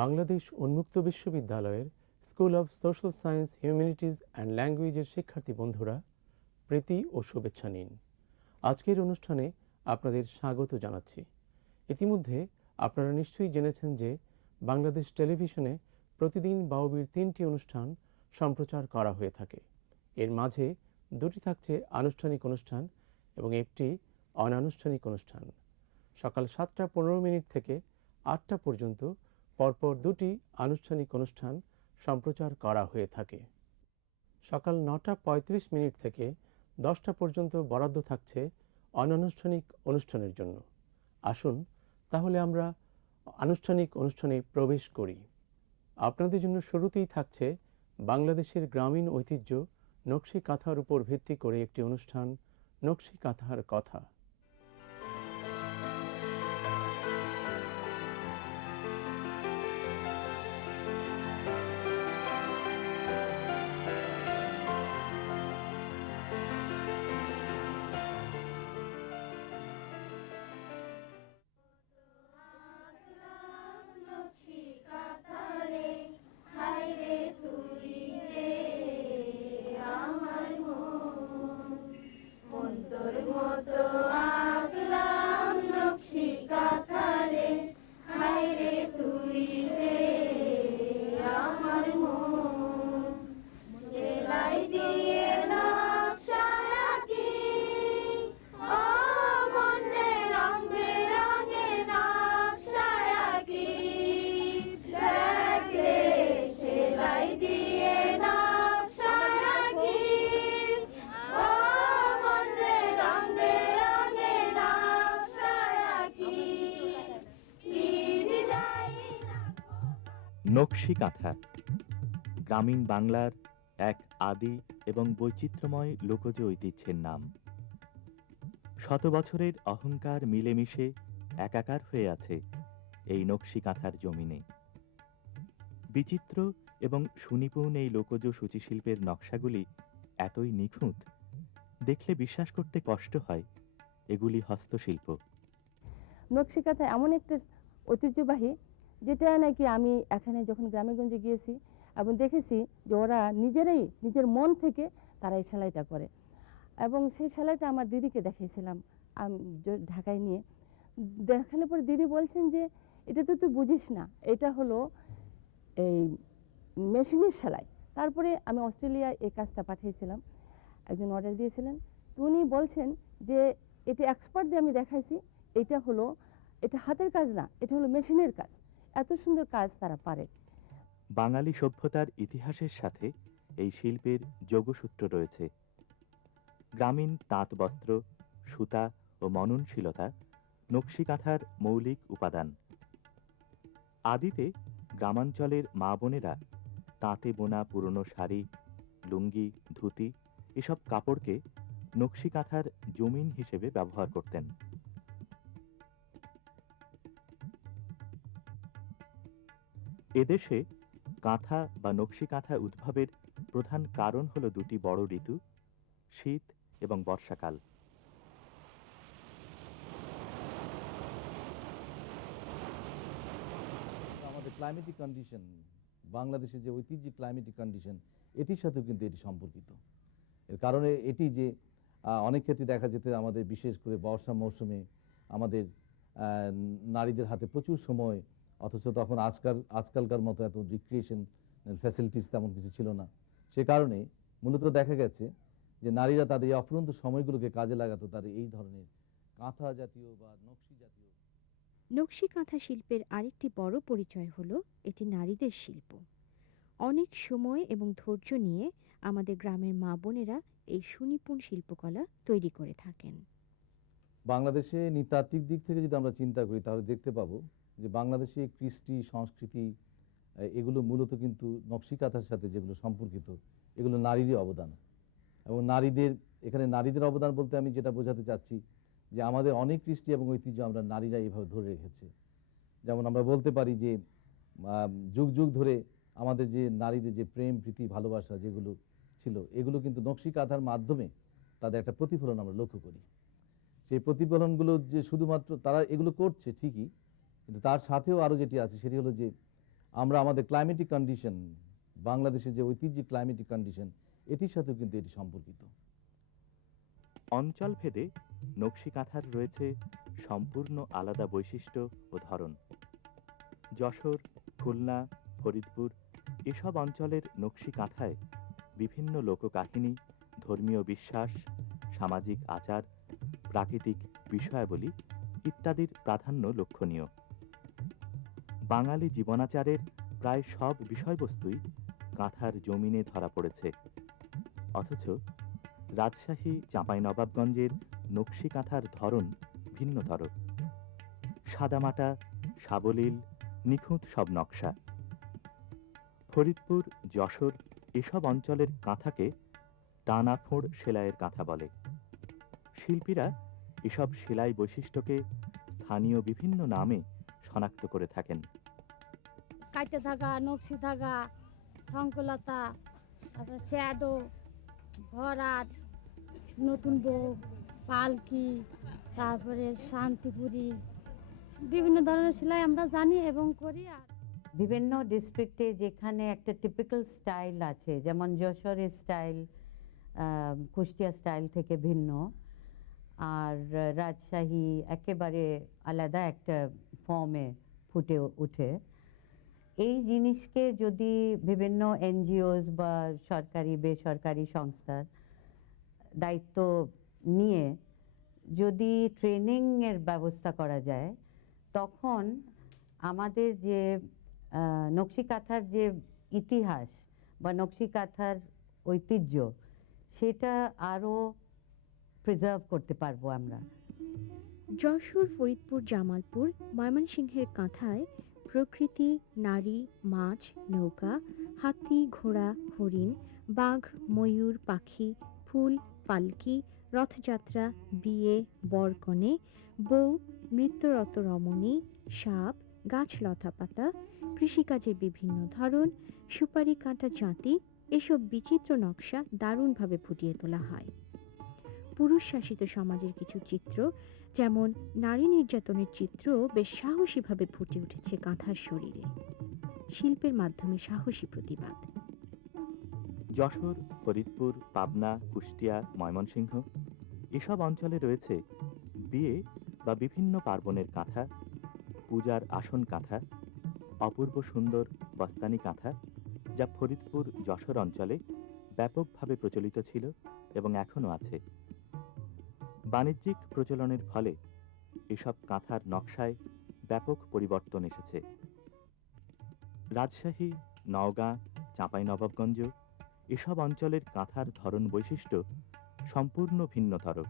বাংলাদেশ উন্মুক্ত বিশ্ববিদ্যালয়ের school of social science, humanities and ল্যাঙ্গুয়েজের শিক্ষার্থী বন্ধুরা, প্রীতি ও শুভেচ্ছা নিন। আজকের অনুষ্ঠানে আপনাদের স্বাগত জানাচ্ছি। ইতিমধ্যে আপনারা নিশ্চয়ই জেনেছেন যে বাংলাদেশ টেলিভিশনে প্রতিদিন বাউবির তিনটি অনুষ্ঠান সম্প্রচার করা হয়ে থাকে। এর মাঝে দুটি থাকছে আনুষ্ঠানিক অনুষ্ঠান এবং একটি অনানুষ্ঠানিক অনুষ্ঠান। সকাল সাতটা পনেরো মিনিট থেকে আটটা পর্যন্ত পরপর দুটি আনুষ্ঠানিক অনুষ্ঠান সম্প্রচার করা হয়ে থাকে। সকাল নটা পঁয়ত্রিশ মিনিট থেকে দশটা পর্যন্ত বরাদ্দ থাকছে অনানুষ্ঠানিক অনুষ্ঠানের জন্য। আসুন, তাহলে আমরা আনুষ্ঠানিক অনুষ্ঠানে প্রবেশ করি। আপনাদের জন্য শুরুতেই থাকছে বাংলাদেশের গ্রামীণ ঐতিহ্য নকশি কাঁথার উপর ভিত্তি করে একটি অনুষ্ঠান নকশি কাঁথার কথা। নকশি কাঁথা। গ্রামীণ বাংলার এক আদি এবং বৈচিত্র্যময় লোকজ ঐতিহ্যের নাম। শত বছরের অহংকার মিলেমিশে একাকার হয়ে আছে এই নকশি কাঁথার জমিনে। বিচিত্র এবং সুনিপুণ এই লোকজ সূচিশিল্পের নকশাগুলি এতই নিখুঁত, দেখলে বিশ্বাস করতে কষ্ট হয় এগুলি হস্তশিল্প। নকশিকাথা এমন একটা ঐতিহ্যবাহী যেটা নাকি আমি এখানে যখন গ্রামেগঞ্জে গিয়েছি এবং দেখেছি যে ওরা নিজেরাই, নিজের মন থেকে তারা এই সেলাইটা করে। এবং সেই সেলাইটা আমার দিদিকে দেখিয়েছিলাম ঢাকায় নিয়ে। দেখানোর পরে দিদি বলছেন যে, এটা তো তুই বুঝিস না, এটা হলো এই মেশিনের সেলাই। তারপরে আমি অস্ট্রেলিয়ায় এই কাজটা পাঠিয়েছিলাম, একজন অর্ডার দিয়েছিলেন। উনি বলছেন যে, এটা এক্সপার্ট দিয়ে আমি দেখাইছি, এটা হলো, এটা হাতের কাজ না, এটা হলো মেশিনের কাজ। এত সুন্দর কাজ তারা পারে। বাঙালি সভ্যতার ইতিহাসের সাথে এই শিল্পের যোগসূত্র রয়েছে। গ্রামীণ তাঁত বস্ত্র সুতা ও মননশীলতা নকশি কাঁথার মৌলিক উপাদান। আদিতে গ্রামাঞ্চলের মা বোনেরা তাঁতে বোনা পুরনো শাড়ি, লুঙ্গি, ধুতি এসব কাপড়কে নকশি কাঁথার জমিন হিসেবে ব্যবহার করতেন। এদেশে কাঁথা বা নকশি কাঁথা উদ্ভবের প্রধান কারণ হলো দুটি বড় ঋতু, শীত এবং বর্ষাকাল। আমাদের ক্লাইমেটিক কন্ডিশন বাংলাদেশের যে ঐতিহ্য ক্লাইমেটিক কন্ডিশন এটির সাথেও কিন্তু এটি সম্পর্কিত। এর কারণে এটি যে অনেক ক্ষেত্রে দেখা যেতে আমাদের বিশেষ করে বর্ষা মৌসুমে আমাদের নারীদের হাতে প্রচুর সময় অথচ তখন আজকাল আজকালকার মতো এত রিক্রিয়েশন ফ্যাসিলিটিস তেমন কিছু ছিল না। সে কারণে মূলত দেখা গেছে যে নারীরা তাদের এই অফুরন্ত সময়গুলোকে কাজে লাগাতো তার এই ধরনের কাঁথা জাতীয় বা নকশি জাতীয়। নকশি কাঁথা শিল্পের আরেকটি বড় পরিচয় হলো এটি নারীদের শিল্প। অনেক সময় এবং ধৈর্য নিয়ে আমাদের গ্রামের মা বোনেরা এই সুনিপুণ শিল্পকলা তৈরি করে থাকেন। বাংলাদেশে নৃতাত্ত্বিক দিক থেকে যদি আমরা চিন্তা করি তাহলে দেখতে পাবো যে বাংলাদেশে কৃষ্টি, সংস্কৃতি এগুলো মূলত কিন্তু নকশিকাথার সাথে যেগুলো সম্পর্কিত, এগুলো নারীরই অবদান। এবং নারীদের, এখানে নারীদের অবদান বলতে আমি যেটা বোঝাতে চাচ্ছি যে আমাদের অনেক কৃষ্টি এবং ঐতিহ্য আমরা নারীরা এইভাবে ধরে রেখেছে। যেমন আমরা বলতে পারি যে যুগ যুগ ধরে আমাদের যে নারীদের যে প্রেম, প্রীতি, ভালোবাসা যেগুলো ছিল, এগুলো কিন্তু নকশিকাথার মাধ্যমে তাদের একটা প্রতিফলন আমরা লক্ষ্য করি। সেই প্রতিফলনগুলো যে শুধুমাত্র তারা এগুলো করছে ঠিকই কিন্তু তার সাথেও আরও যেটি আছে, সেটি হলো যে আমরা আমাদের ক্লাইমেটিক কন্ডিশন বাংলাদেশের যে ঐতিহ্য ক্লাইমেটিক কন্ডিশন এটির সাথেও কিন্তু এটি সম্পর্কিত। অঞ্চলভেদে নকশি কাঁথার রয়েছে সম্পূর্ণ আলাদা বৈশিষ্ট্য ও ধরন। যশোর, খুলনা, ফরিদপুর এসব অঞ্চলের নকশি কাঁথায় বিভিন্ন লোককাহিনী, ধর্মীয় বিশ্বাস, সামাজিক আচার, প্রাকৃতিক বিষয়াবলী ইত্যাদির প্রাধান্য লক্ষণীয়। বাঙালি জীবনাচারের প্রায় সব বিষয়বস্তুই কাঁথার জমিনে ধরা পড়েছে। অথচ রাজশাহী, চাঁপাইনবাবগঞ্জের নকশি কাঁথার ধরন ভিন্নতর। সাদামাটা, সাবলীল, নিখুঁত সব নকশা। ফরিদপুর, যশোর এসব অঞ্চলের কাঁথাকে টানাফোড় সেলাইয়ের কাঁথা বলে। শিল্পীরা এসব সেলাই বৈশিষ্ট্যকে স্থানীয় বিভিন্ন নামে শনাক্ত করে থাকেন। কাইতে থাকা, নকশি থাকা শঙ্কলতা তারপর শ্যাডো, ভরাট, নতুন বউ, পালকি, তারপরে শান্তিপুরি, বিভিন্ন ধরনের সেলাই আমরা জানি এবং করি আর। বিভিন্ন ডিস্ট্রিক্টে যেখানে একটা টিপিক্যাল স্টাইল আছে, যেমন যশোরের স্টাইল কুষ্টিয়া স্টাইল থেকে ভিন্ন, আর রাজশাহী একেবারে আলাদা একটা ফর্মে ফুটে ওঠে এই জিনিসকে যদি বিভিন্ন এনজিওস বা সরকারি বেসরকারি সংস্থার দায়িত্ব নিয়ে যদি ট্রেনিংয়ের ব্যবস্থা করা যায় তখন আমাদের যে আহ, নকশি কাঁথার যে ইতিহাস বা নকশি কাঁথার ঐতিহ্য সেটা আরও প্রিজার্ভ করতে পারব আমরা। যশোর ফরিদপুর জামালপুর ময়মনসিংহের কাঁথায় প্রকৃতি, নারী, মাছ, নৌকা, হাতি, ঘোড়া, হরিণ, বাঘ, ময়ূর, পাখি, ফুল, পালকি, রথযাত্রা, বিয়ে, বরকনে, বউ, নৃত্যরত রমণী, সাপ, গাছ লতাপাতা কৃষিকাজের বিভিন্ন ধরন, সুপারি কাঁটা জাতি, এসব বিচিত্র নকশা দারুণভাবে ফুটিয়ে তোলা হয়। পুরুষ শাসিত সমাজের কিছু চিত্র যেমন নারী নির্যাতনের চিত্র বেশ সাহসীভাবে ফুটে উঠেছে কাঁথার শরীরে। শিল্পের মাধ্যমে সাহসী প্রতিবাদ। যশোর, ফরিদপুর, পাবনা, কুষ্টিয়া, ময়মনসিংহ এসব অঞ্চলে রয়েছে বিয়ে বা বিভিন্ন পার্বণের কাঁথা, পূজার আসন কাঁথা, অপূর্ব সুন্দর বস্তানি কাঁথা যা ফরিদপুর যশোর অঞ্চলে ব্যাপকভাবে প্রচলিত ছিল এবং এখনও আছে। বাণিজ্যিক প্রচলনের ফলে এসব কাঁথার নকশায় ব্যাপক পরিবর্তন এসেছে। রাজশাহী, নওগাঁ, চাঁপাইনবাবগঞ্জ এসব অঞ্চলের কাঁথার ধরন বৈশিষ্ট্য সম্পূর্ণ ভিন্নতর।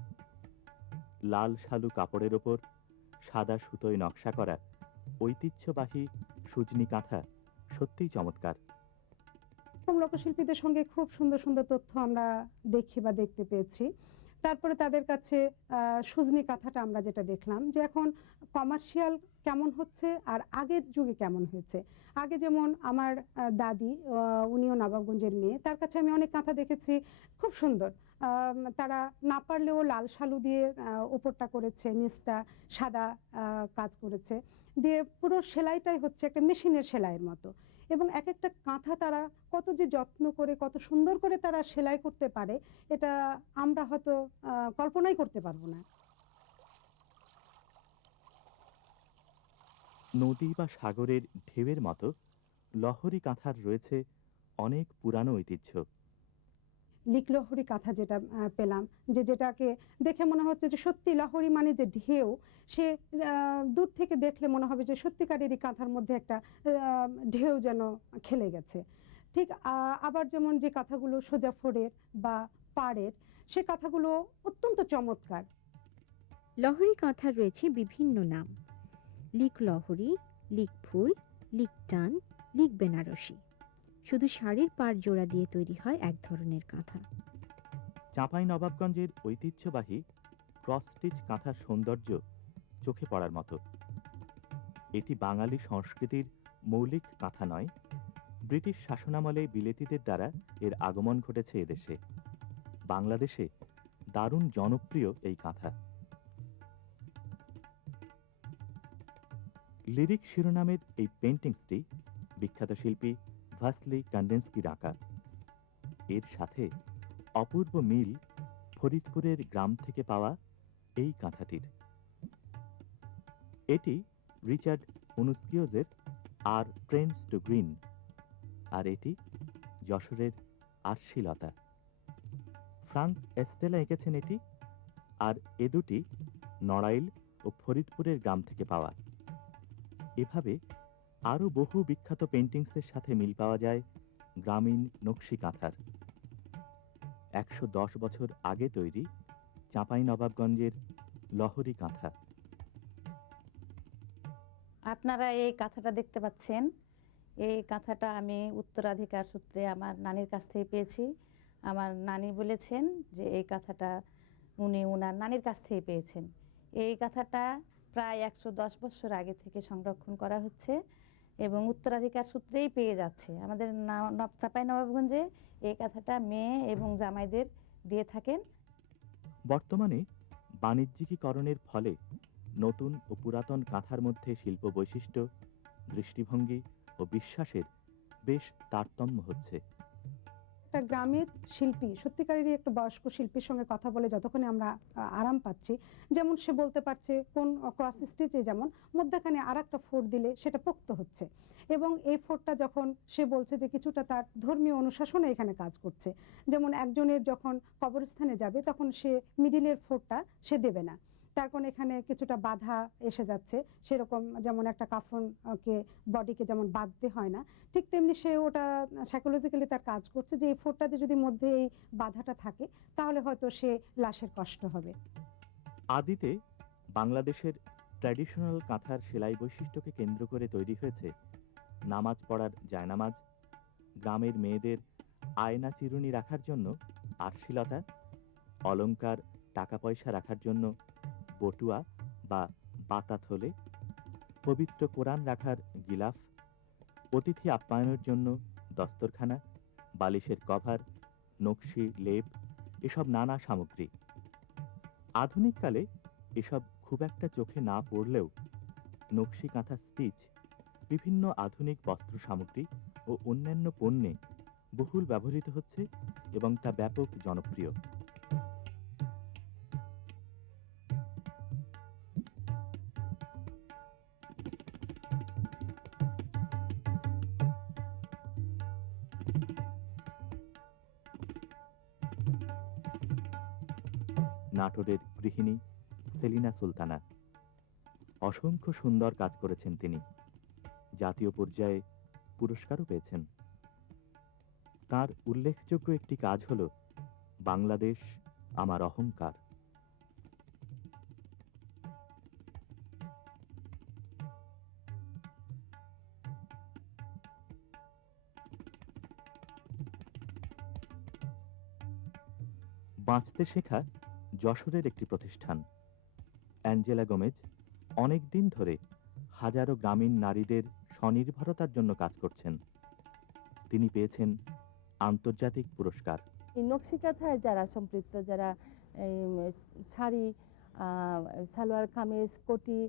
লাল শালু কাপড়ের ওপর সাদা সুতোয় নকশা করা ঐতিহ্যবাহী সুজনি কাঁথা সত্যিই চমৎকার। লোকশিল্পীদের সঙ্গে খুব সুন্দর সুন্দর তথ্য আমরা দেখি বা দেখতে পেয়েছি। তারপরে তাদের কাছে সুজনি কাঁথাটা আমরা যেটা দেখলাম যে এখন কমার্শিয়াল কেমন হচ্ছে আর আগের যুগে কেমন হয়েছে। আগে যেমন আমার দাদি উনিও নবাবগঞ্জের মেয়ে, তার কাছে আমি অনেক কাঁথা দেখেছি, খুব সুন্দর। তারা না পারলেও লাল শালু দিয়ে ওপরটা করেছে, নিচটা সাদা কাজ করেছে। দিয়ে পুরো সেলাইটাই হচ্ছে একটা মেশিনের সেলাইয়ের মতো। এবং এক একটা কাঁথা তারা কত যে যত্ন করে, কত সুন্দর করে তারা সেলাই করতে পারে, এটা আমরা হয়তো কল্পনাই করতে পারব না। নদী বা সাগরের ঢেউয়ের মতো লহরী কাঁথার রয়েছে অনেক পুরানো ঐতিহ্য। লিকলহরি কাঁথা যেটা পেলাম। যে যেটাকে দেখে মনে হচ্ছে যে সত্যি লহরি মানে যে ঢেউ, সে দূর থেকে দেখলে মনে হবে যে সত্যিকারেরই কাঁথার মধ্যে একটা ঢেউ যেন খেলে গেছে। ঠিক আবার যেমন যে কাঁথাগুলো সোজা ফোরের বা পাড়ের, সে কাঁথাগুলো অত্যন্ত চমৎকার। লহরী কাঁথার রয়েছে বিভিন্ন নাম। লিক লহরী লিক ফুল লিক টান লিক বেনারসি। শুধু শাড়ির পাড় জোড়া দিয়ে তৈরি হয় এক ধরনের কাঁথা। চাঁপাই নবাবগঞ্জের ঐতিহ্যবাহী ক্রস স্টিচ কাঁথার সৌন্দর্য চোখে পড়ার মতো। এটি বাঙালি সংস্কৃতির মৌলিক কাঁথা নয়, ব্রিটিশ শাসনামলে বিলেতিদের দ্বারা এর আগমন ঘটেছে এদেশে। বাংলাদেশে দারুণ জনপ্রিয় এই কাঁথা। লিরিক শিরোনামের এই পেন্টিংসটি বিখ্যাত শিল্পী ভাসলি কন্ডেন্সকির আঁকা এর সাথে অপূর্ব মিল ফরিদপুরের গ্রাম থেকে পাওয়া এই কাঁথাটির। এটি রিচার্ড উনুস্কিওজের আর ট্রেন্ডস টু গ্রিন আর এটি যশোরের আরশিলতা ফ্রাঙ্ক এস্টেলা এঁকেছেন এটি আর এ দুটি নড়াইল ও ফরিদপুরের গ্রাম থেকে পাওয়া। এভাবে আরও বহু বিখ্যাত পেন্টিংসের সাথে মিল পাওয়া যায় গ্রামীণ নকশি কাঁথার। একশো দশ বছর আগে তৈরি চাঁপাই নবাবগঞ্জের লহরি কাঁথা। আপনারা এই কাঁথাটা দেখতে পাচ্ছেন। এই কাঁথাটা আমি উত্তরাধিকার সূত্রে আমার নানির কাছ থেকে পেয়েছি। আমার নানি বলেছেন যে এই কাঁথাটা উনি উনার নানির কাছ থেকে পেয়েছেন। এই কাঁথাটা প্রায় একশো দশ বছর আগে থেকে সংরক্ষণ করা হচ্ছে। এবং উত্তরাধিকার সূত্রেই পেয়ে যাচ্ছে। আমাদের চাপাই নবাবগঞ্জে এই কাঁথাটা মেয়ে এবং জামাইদের দিয়ে থাকেন। বর্তমানে বাণিজ্যিকীকরণের ফলে নতুন ও পুরাতন কাঁথার মধ্যে শিল্প বৈশিষ্ট্য দৃষ্টিভঙ্গি ও বিশ্বাসের বেশ তারতম্য হচ্ছে। একটা গ্রামের শিল্পী, সত্যিকারেরই একটা বয়স্ক শিল্পীর সঙ্গে কথা বলে যতক্ষণে আমরা আরাম পাচ্ছি। যেমন সে বলতে পারছে, কোন ক্রস স্টেজে যেমন মধ্যখানে আর একটা ফোর দিলে সেটা পোক্ত হচ্ছে। এবং এই ফোরটা যখন সে বলছে যে কিছুটা তার ধর্মীয় অনুশাসনে এখানে কাজ করছে। যেমন একজনের যখন কবরস্থানে যাবে, তখন সে মিডিলের ফোরটা সে দেবে না। তার কারণ এখানে কিছুটা বাধা এসে যাচ্ছে। সেরকম যেমন একটা কাফনকে বডিকে যেমন বাঁধতে হয় না, ঠিক তেমনি সে ওটা সাইকোলজিক্যালি তার কাজ করছে যে এই ফোরটাতে যদি মধ্যে এই বাধাটা থাকে, তাহলে হয়তো সে লাশের কষ্ট হবে। আদিতে বাংলাদেশের ট্র্যাডিশনাল কাঁথার সেলাই বৈশিষ্ট্যকে কেন্দ্র করে তৈরি হয়েছে নামাজ পড়ার জায়নামাজ, গ্রামের মেয়েদের আয়না চিরুনি রাখার জন্য আরশিলতা, অলংকার, টাকা পয়সা রাখার জন্য বটুয়া বা বাতা থলে পবিত্র কোরআন রাখার গিলাফ, অতিথি আপ্যায়নের জন্য দস্তরখানা, বালিশের কভার, নকশি, লেপ, এসব নানা সামগ্রী। আধুনিককালে এসব খুব একটা চোখে না পড়লেও নকশি কাঁথা স্টিচ, বিভিন্ন আধুনিক বস্ত্র সামগ্রী ও অন্যান্য পণ্যে বহুল ব্যবহৃত হচ্ছে এবং তা ব্যাপক জনপ্রিয়। নাটোরের গৃহিণী সেলিনা সুলতানা। অসংখ্য সুন্দর কাজ করেছেন তিনি। জাতীয় পর্যায়ে পুরস্কারও পেয়েছেন। তার উল্লেখযোগ্য একটি কাজ হল বাংলাদেশ আমার অহংকার। বাঁচতে শেখা যশোরের একটি প্রতিষ্ঠান। অ্যাঞ্জেলা গোমেজ অনেক দিন ধরে হাজারো গ্রামীণ নারীদের স্বনির্ভরতার জন্য কাজ করছেন। তিনি পেয়েছেন আন্তর্জাতিক পুরস্কার। এই নকশি কাঁথায় যারা সম্পৃক্ত, যারা শাড়ি সালোয়ার, কামিজ, কোটি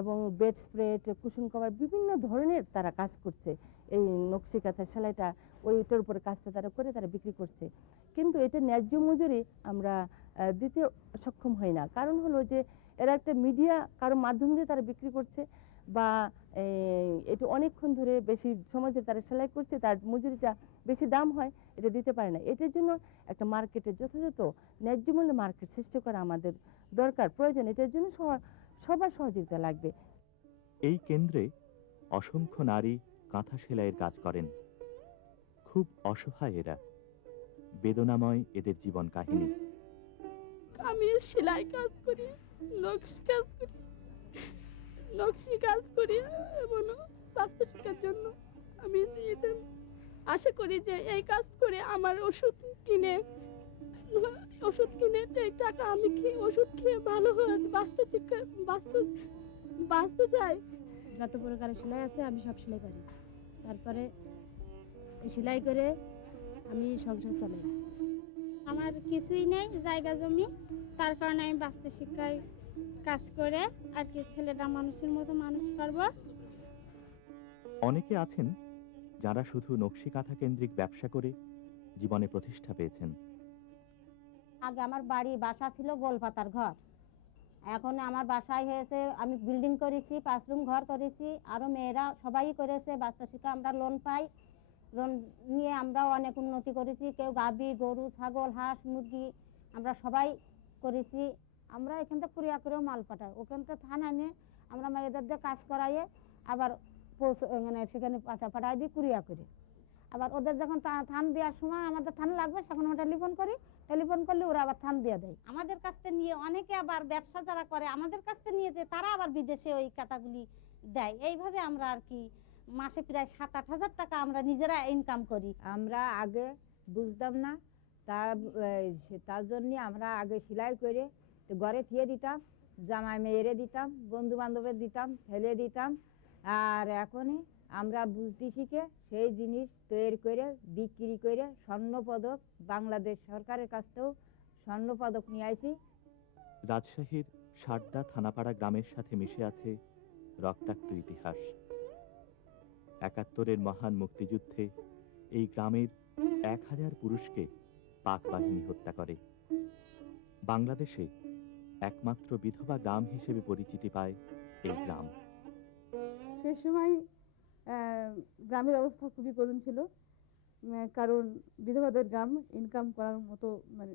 এবং বেড স্প্রেড কুশন কভার বিভিন্ন ধরনের তারা কাজ করছে। এই নকশি কাঁথার সেলাইটা ওইটার উপরে কাজটা তারা করে, তারা বিক্রি করছে। কিন্তু এটা ন্যায্য মজুরি আমরা দিতে সক্ষম হয় না। কারণ হলো যে, এরা একটা মিডিয়া কারও মাধ্যম দিয়ে তারা বিক্রি করছে বা এটা অনেকক্ষণ ধরে বেশি সময় ধরে তারা সেলাই করছে, তার মজুরিটা বেশি দাম হয়, এটা দিতে পারে না। এটার জন্য একটা মার্কেটের যথাযথ ন্যায্য মূল্যে মার্কেট সৃষ্টি করা আমাদের দরকার, প্রয়োজন। এটার জন্য সবার সহযোগিতা লাগবে। এই কেন্দ্রে অসংখ্য নারী কাঁথা সেলাইয়ের কাজ করেন। খুব অসহায় এরা। বেদনাময় এদের জীবন কাহিনী। আমি সেলাই কাজ করি, নকশি কাজ করি, নকশি কাজ করি এবং স্বাস্থ্য শিক্ষার জন্য আমি আশা করি যে এই কাজ করে আমার ওষুধ কিনে ওষুধ কিনে এই টাকা আমি খেয়ে, ওষুধ খেয়ে ভালো হয়ে বাঁচতে বাঁচতে বাঁচতে চাই। যত প্রকারের সেলাই আছে, আমি সব সেলাই পারি তারপরে সেলাই করে আমি সংসার চালাই। জায়গা জমি তার কারণে আমি বাস্তু শিক্ষায় কাজ করে আর কি ছেলেটা মানুষের মতো মানুষ করব অনেকে আছেন যারা শুধু নকশি কাঁথা কেন্দ্রিক ব্যবসা করে জীবনে প্রতিষ্ঠা পেয়েছেন। আগে আমার বাড়ি বাসা ছিল গোলপাতার ঘর। এখন আমার বাসায় হয়েছে আমি বিল্ডিং করেছি পাঁচ রুম ঘর করেছি আরও মেয়েরা সবাই করেছে বাচ্চা শিক্ষা আমরা লোন পাই। লোন নিয়ে আমরাও অনেক উন্নতি করেছি কেউ গাভী গরু ছাগল হাঁস মুরগি আমরা সবাই করেছি আমরা এখান থেকে কুরিয়া করেও মাল পাঠাই। ওখান থেকে থানায় নিয়ে আমরা মেয়েদের দিয়ে কাজ করাইয়ে আবার পৌঁছ- মানে সেখানে পাশা পাঠাই দিই কুরিয়া করে। আবার ওদের যখন থান দেওয়ার সময় আমাদের থান লাগবে তখন আমরা টেলিফোন করি। টেলিফোন করলে ওরা আবার থান দিয়ে দেয়। আমাদের কাছ থেকে নিয়ে অনেকে আবার ব্যবসা যারা করে আমাদের কাছ থেকে নিয়ে যে তারা আবার বিদেশে ওই কাতাগুলি দেয়। এইভাবে আমরা আর কি মাসে প্রায় সাত আট হাজার টাকা আমরা নিজেরা ইনকাম করি। আমরা আগে বুঝতাম না তার তার জন্যে আমরা আগে সেলাই করে ঘরে থিয়ে দিতাম, জামাই মেয়েরে দিতাম বন্ধু বান্ধবের দিতাম, ফেলে দিতাম। আর এখনই আমরা বুঝতে শিখে সেই জিনিস তৈরি করে বিক্রি করে স্বর্ণপদক বাংলাদেশ সরকারের কাছ থেকেও স্বর্ণপদক নিয়ে আইছি রাজশাহীর সারদা থানাপাড়া গ্রামের সাথে মিশে আছে রক্তাক্ত ইতিহাস। একাত্তরের মহান মুক্তিযুদ্ধে এই গ্রামের এক হাজার পুরুষকে পাক বাহিনী হত্যা করে। বাংলাদেশে একমাত্র বিধবা গ্রাম হিসেবে পরিচিতি পায় এই গ্রাম। সে সময় গ্রামের অবস্থা খুবই করুণ ছিল। কারণ বিধবাদের গ্রাম ইনকাম করার মতো মানে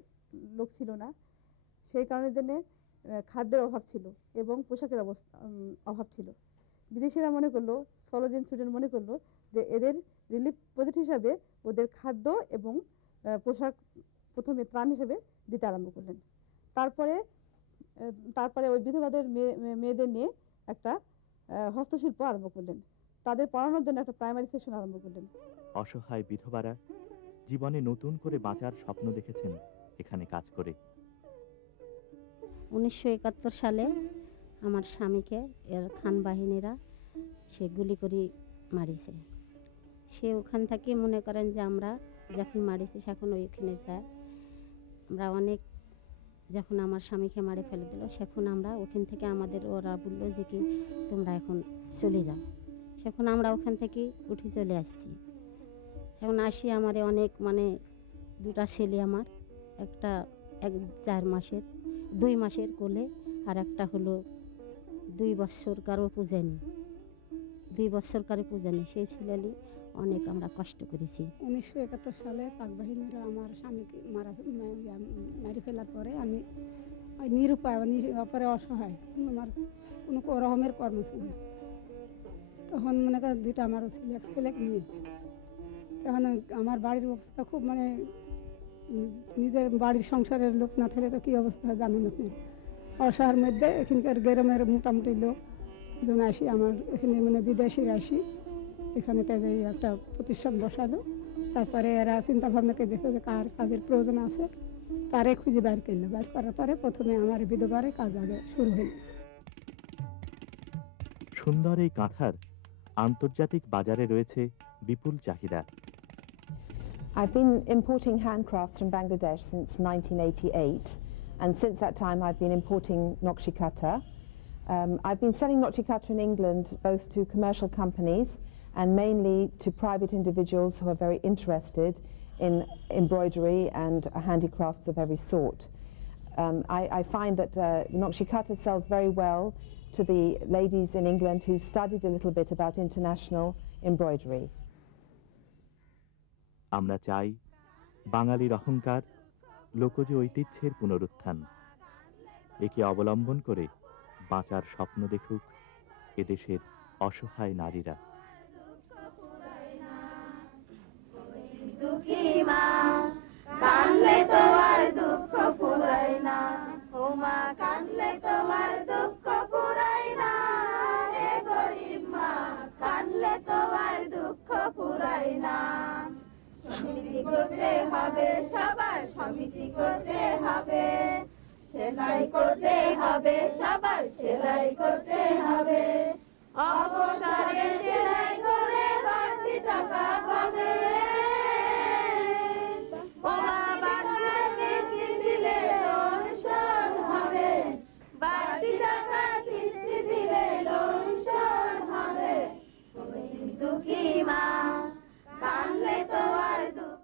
লোক ছিল না। সেই কারণের জন্যে খাদ্যের অভাব ছিল এবং পোশাকের অবস্থা অভাব ছিল। বিদেশিরা মনে করল, সলোজিন সুইডেন মনে করল যে, এদের রিলিফ প্রজেক্ট হিসাবে ওদের খাদ্য এবং পোশাক প্রথমে ত্রাণ হিসেবে দিতে আরম্ভ করলেন। তারপরে তারপরে ওই বিধবাদের মেয়ে মেয়ে- মেয়েদের নিয়ে একটা হস্তশিল্প আরম্ভ করলেন। তাদের পড়ানোর জন্য একটা প্রাইমারি সেকশন আরম্ভ করলেন। অসহায় বিধবারা জীবনে নতুন করে বাঁচার স্বপ্ন দেখেছেন এখানে কাজ করে। উনিশশো একাত্তর সালে আমার স্বামীকে এর খান বাহিনীরা সে গুলি করে মারিছে। সে ওখান থেকে মনে করেন যে আমরা যখন মারিছে এখন ওইখানে যায়। আমরা অনেক, যখন আমার স্বামীকে মারে ফেলে দিল, সেখন আমরা ওখান থেকে আমাদের ওরা বলল যে কি, তোমরা এখন চলে যাও। সেখন আমরা ওখান থেকে উঠে চলে আসছি। এখন আসি আমারে অনেক মানে দুটা ছেলে আমার, একটা এক চার মাসের, দুই মাসের কোলে, আর একটা হলো দুই বছর কারও পূজানি। দুই বছর কারও পূজানি। সেই ছেলেলি অনেক আমরা কষ্ট করেছি। উনিশশো একাত্তর সালে পাক বাহিনীরা আমার স্বামীকে মারা মারি ফেলার পরে আমি নিরুপায় অপরে অসহায়, আমার কোনো রকমের কর্ম ছিল না। তখন মনে করেন দুইটা আমারও ছিল, এক ছেলে মেয়ে। তখন আমার বাড়ির অবস্থা খুব মানে নিজের বাড়ির সংসারের লোক না থাকলে তো কী অবস্থা হয় জানেন আপনি? অসহায়ের মধ্যে এখানকার গ্রামের মোটামুটি লোক। জন আসি আমার, এখানে মানে বিদেশিরা আসি। এখানে তাদের একটা প্রতিষ্ঠান বসালো তারপরে এরা চিন্তা ভাবনাকে দেখল যে কার কাজের প্রয়োজন আছে তারে খুঁজে বাইর করল বাইর করার পরে প্রথমে আমার বিধবারে কাজ আগে শুরু হলো সুন্দর এই কাঁথার আন্তর্জাতিক বাজারে রয়েছে বিপুল চাহিদা I've been importing handcrafts from Bangladesh since 1988, and since that time I've been importing Nokshikata. Um, I've been selling Nokshikata in England both to commercial companies and mainly to private individuals who are very interested in embroidery and handicrafts of every sort. Um, I, I find that uh, Nokshikata sells very well to the ladies in England who've studied a little bit about international embroidery. আমরা চাই বাঙালির অহংকার লোকজ ঐতিহ্যের পুনরুত্থান একে অবলম্বন করে বাঁচার স্বপ্ন দেখুক এদেশের অসহায় নারীরা দুঃখী মা কানলে তোমার দুঃখ পুরাই না। ও মা কানলে তোমার দুঃখ পুরাই না। হে গরিব মা কানলে তোমার দুঃখ পুরাই না। সমিতি করতে হবে সবার, সমিতি করতে হবে। সেলাই করতে হবে সবার, সেলাই করতে হবে। অবসরে সেলাই করে বাড়তি টাকা পাবে। ও দিলে লোন শোধ হবে। বাড়তি টাকা কিস্তি দিলে লোন শোধ হবে। তুমি দুঃখী মা? কানলে তো আর দুঃখ